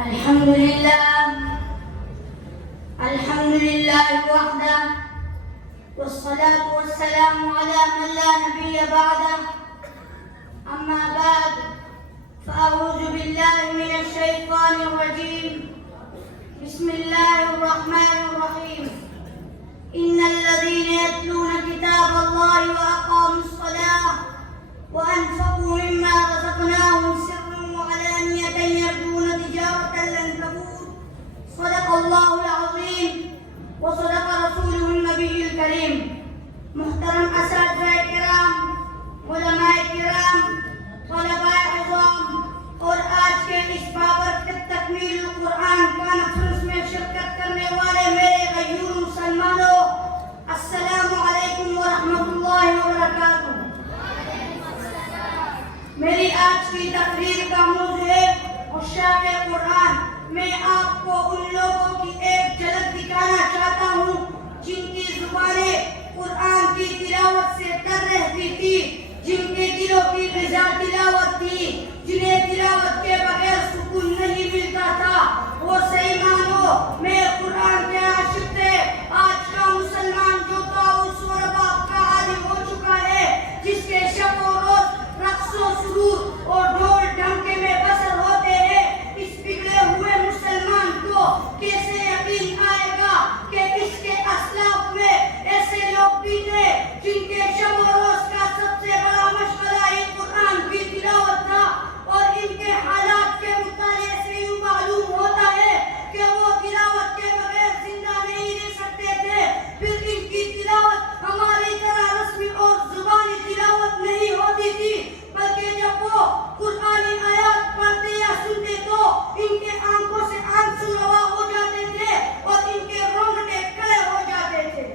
الحمد لله وحده والصلاة والسلام على من لا نبي بعده. أما بعد فأعوذ بالله من الشيطان الرجيم. بسم الله الرحمن الرحيم. إن الذين يتلون كتاب الله وأقاموا الصلاة وأنفقوا مما رزقناهم سرا وعلانية يرجون تجارة لن تبور. صدق الله العظيم وصدق رسوله النبي الكريم. محترم اساتذہ کرام، علماء کرام، طلباء عظام اور آج کے اس بابرکت تکمیل القرآن کانفرنس میں شرکت کرنے والے میرے غیور مسلمانوں، السلام علیکم ورحمۃ اللہ وبرکاتہ۔ میری آج کی تقریر کا موضوع ہے عشاق قرآن۔ میں آپ کو ان لوگوں کی ایک جھلک دکھانا چاہتا ہوں جن کی زبانیں قرآن کی تلاوت سے تر رہتی تھی، جن کے دلوں کی غذا تلاوت تھی، جنہیں تلاوت کے بغیر سکون نہیں ملتا تھا۔ وہ صحیح مانو میں قرآن کے عاشق تھے۔ آج کا مسلمان جو طاؤس و رباب کا عالم ہو چکا ہے، جس کے شب و روز رقص و سرور اور ڈھول ڈھمکے میں بسر ہوتے ہیں، اس بگڑے ہوئے مسلمان کو کیسے یقین آئے گا کہ اس کے اسلاف میں ایسے لوگ بھی تھے جن کے شب و روز کا سب سے بڑا مشغلہ ہی قرآن کی تلاوت تھا، اور ان کے حالات کے مطالعے سے یوں معلوم ہوتا ہے کہ وہ تلاوت کے بغیر زندہ نہیں رہ سکتے تھے۔ پھر ان کی تلاوت ہماری طرح رسمی اور زبانی تلاوت نہیں ہوتی تھی، بلکہ جب وہ قرآنی آیات پڑھتے یا سنتے تو ان کے آنکھوں سے آنسو روا ہو جاتے تھے اور ان کے رونگٹے کھڑے ہو جاتے تھے۔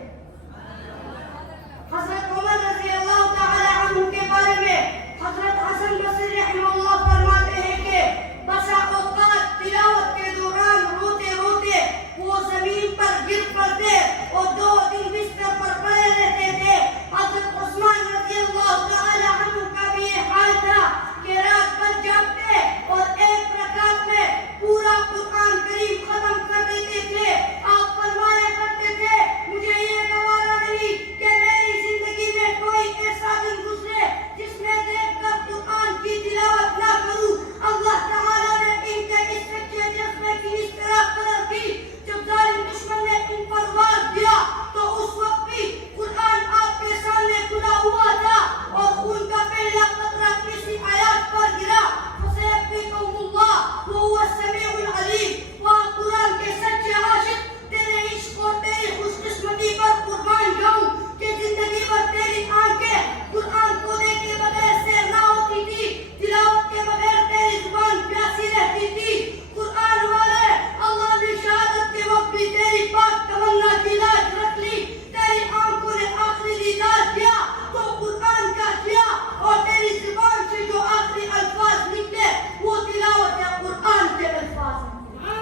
حضرت عمر رضی اللہ تعالی عنہ کے بارے میں حضرت حسن بصری رحمہ اللہ فرماتے ہیں کہ بسا اوقات تلاوت کے دوران روتے روتے وہ زمین پر گر پڑتے اور 2 دن بستر پر پڑے رہتے تھے۔ حضرت عثمان رضی اللہ تعالی عنہ کا بھی یہ حال تھا کہ رات بھر جاگتے اور ایک رکعت میں پورا قرآن کریم ختم کر دیتے تھے۔ آپ فرمایا کرتے تھے مجھے یہ گوارا نہیں کہ میری زندگی میں کوئی ایسا دن گزرے جس میں دیکھ کر قرآن کی تلاوت نہ کروں۔ اللہ تعالیٰ نے ان کے اس سچے جذبے کی اس طرح قدر کی، جب ظالم دشمن نے ان پر وار دیا تو اس وقت بھی قرآن آپ کے سامنے کھلا ہوا تھا اور خون کا پہلا قطرہ کسی آیات پر گرا۔ فَسَيَكْفِيكُمُ اللَّهُ وَهُوَ السَّمِيعُ الْعَلِيمُ۔ وہاں قرآن کے سچے عاشق تیرے عشق اور تیری خوش قسمتی پر قربان جاؤں کہ زندگی بھر تیری آنکھیں قرآن کو دیکھے بغیر سیر نہ ہوتی تھی، تلاوت کے بغیر تیری زبان پیاسی رہتی تھی۔ قرآن والے، اللہ نے شہادت کے وقت بھی تیری پاک تمنا کی لاج رکھ لی۔ تیری آنکھوں نے آخری دیدار کیا تو قرآن کا کیا، اور تیری زبان سے جو آخری الفاظ نکلے وہ تلاوت قرآن کے الفاظ ہیں۔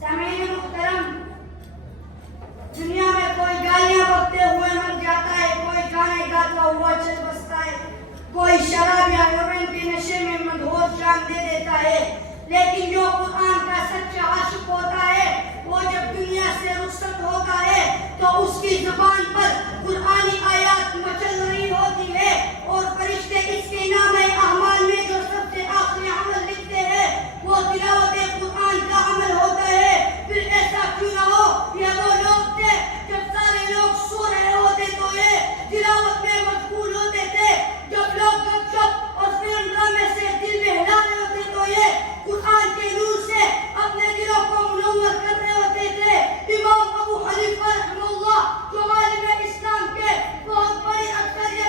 سامعین محترم، دنیا میں کوئی گالیاں بکتے ہوئے مر جاتا ہے، کوئی گانے گاتا ہوا چل بستا ہے، کوئی شراب یا ہیروئن کے نشے میں مدہوش جان دے دیتا ہے، لیکن جو قرآن کا سچا عاشق ہوتا ہے وہ جب دنیا سے رخصت ہوتا ہے تو اس کی زبان پر قرآنی آیات مچل رہی ہوتی ہے، اور فرشتے اس کے نام اعمال میں جو سب سے آخری عمل لکھتے ہیں وہ تلاوت قرآن کا عمل ہوتا ہے۔ پھر ایسا کیوں نہ ہو، یہ وہ لوگ تھے جب سارے لوگ سو رہے ہوتے تو یہ تلاوت میں مشغول ہوتے تھے، جب لوگ گپ شپ اور فلم ڈرامے سے دل بہلا رہے ہوتے تو یہ قرآن کے نور سے اپنے دلوں کو منور کر رہے ہوتے تھے۔ امام ابو حنیفہ رحمہ اللہ جو عالم اسلام کے بہت بڑی اکثریت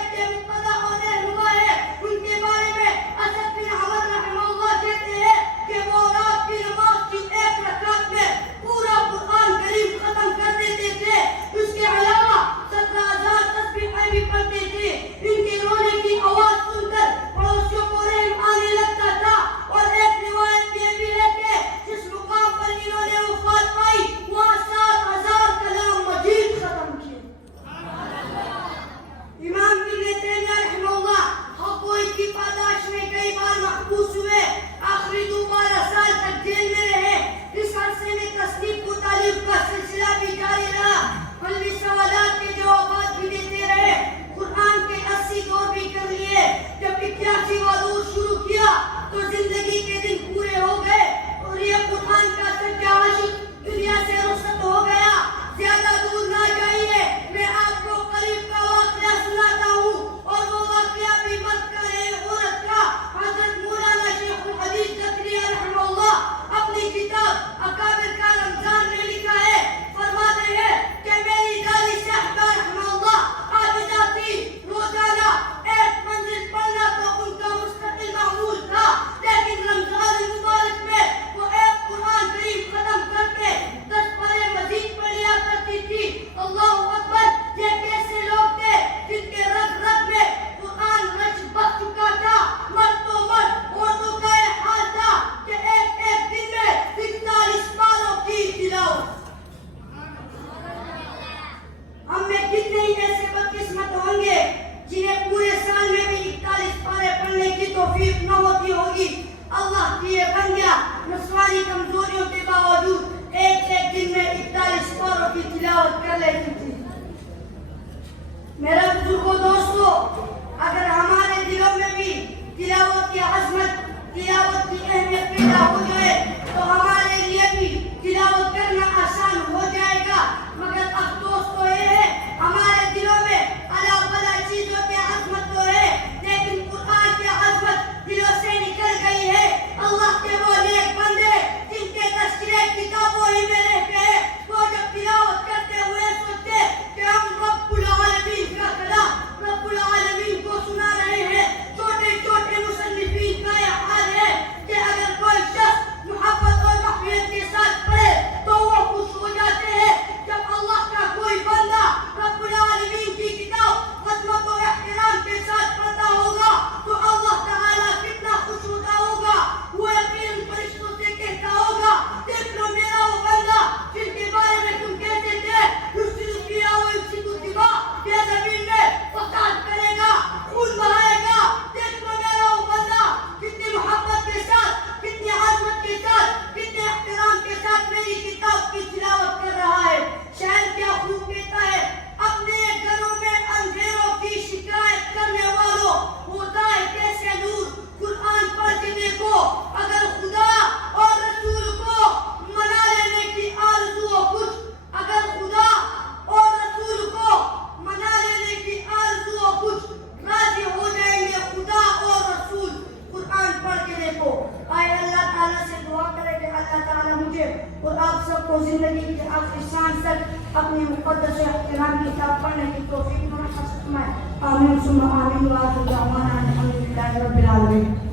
سے دعا کرے کہ اللہ تعالیٰ مجھے اور آپ سب کو زندگی کے آخری سانس تک اپنے مقدس احترام کی کتاب پڑھنے کی توفیق نصیب فرمائے. آمین ثم آمین. وآخر دعوانا الحمد للہ رب العالمین.